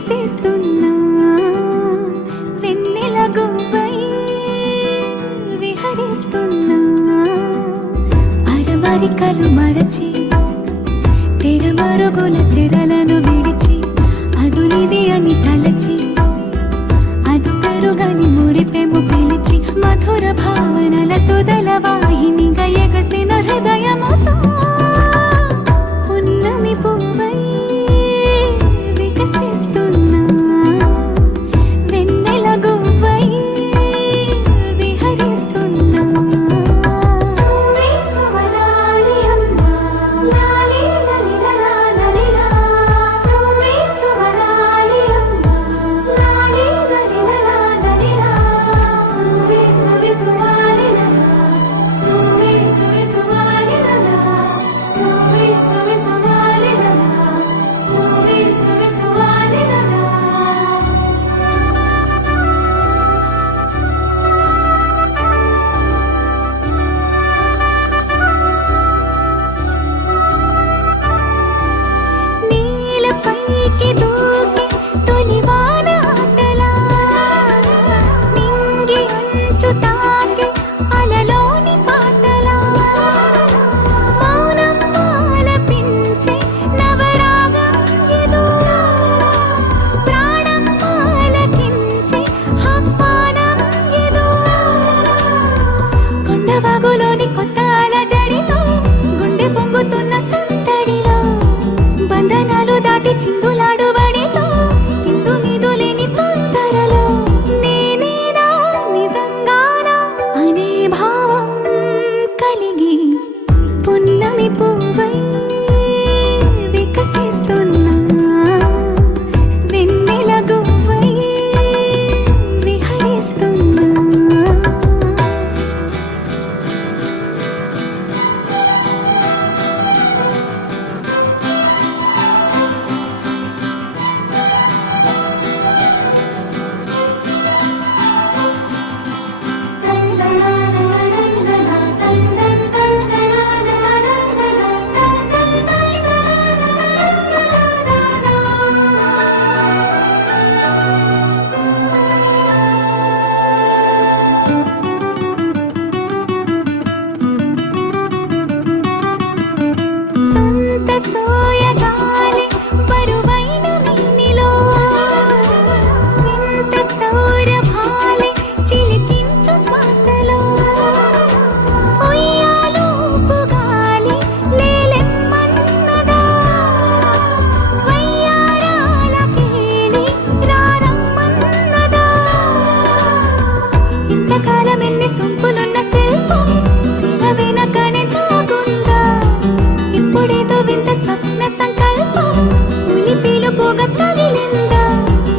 వికసిస్తున్నా వెన్నెల గువ్వై విహరిస్తున్నా అరమరికలు మరచి తెరమరుగుల చెరలను విడిచి అదునిది అని తలచి అది పెరుగని మురిపెము పిలిచి మధుర భావనల సుదల వాహినిగా ఎగసిన హృదయముతో పున్నమి పువ్వై వికసిస్తున్నా వెన్నెల గువ్వై విహరిస్తున్నా సువి సువనాలి అమ్మా లాలి లలిలా లలిలా సువి సువనాలి అమ్మా లాలి లలిలా లలిలా సువి సువి సువాలి లలా సువి సువి సువాలి లలా సువి సువి సువాలి లలా సువి సువి సువాలి లలా నీలపైకి దూకి తొలివాన ఆటలా నింగి అంచు తాకి అలలోని పాటలా మౌనం ఆలపించే నవరాగం ఏదో ప్రాణం ఆలకించే ఆహ్వానం ఏదో కొండవాగులోని కొత్త అలజడితో గుండె పొంగుతున్న సందడిలో బంధనాలు దాటి చిందులాడు బడిలో కిందు మీదు లేని తొందరలో నేనేనా నిజంగానా అనే భావం కలిగి పున్నమి పువ్వై వికసిస్తున్నా వెన్నెల గువ్వై విహరిస్తున్నా సొంత సోయగాలి బరువైన మిన్నిలో వింత సౌరభాలి చిలికించు శ్వాసలో ఉయ్యాలూపు గాలి లేలెమ్మన్నదా వయ్యారాల కేళి రారమ్మన్నదా ఇంతకాలం ఎన్ని సొంపులున్న శిల్పం శిల వెనకనే తాగుందా ఇప్పుడేదో వింత స్వప్న సంకల్పం ఉని పిలుపుగా తగిలిందా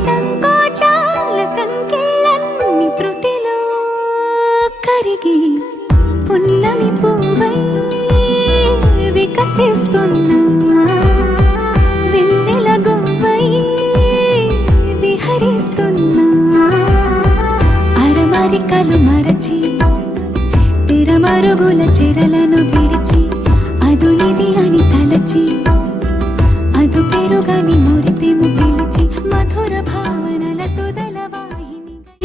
సంకోచాల సంఖ్యలన్నీ త్రుటిలో కరిగి పున్నమి పువ్వై వికసిస్తున్నా వెన్నెల గువ్వై విహరిస్తున్నా అరమరికలు మరచి తెరమరుగుల చెరలను విడిచి అదునిది అని తలచి అదు పెరుగని మురిపెము పిలిచి మధుర భావనల సుద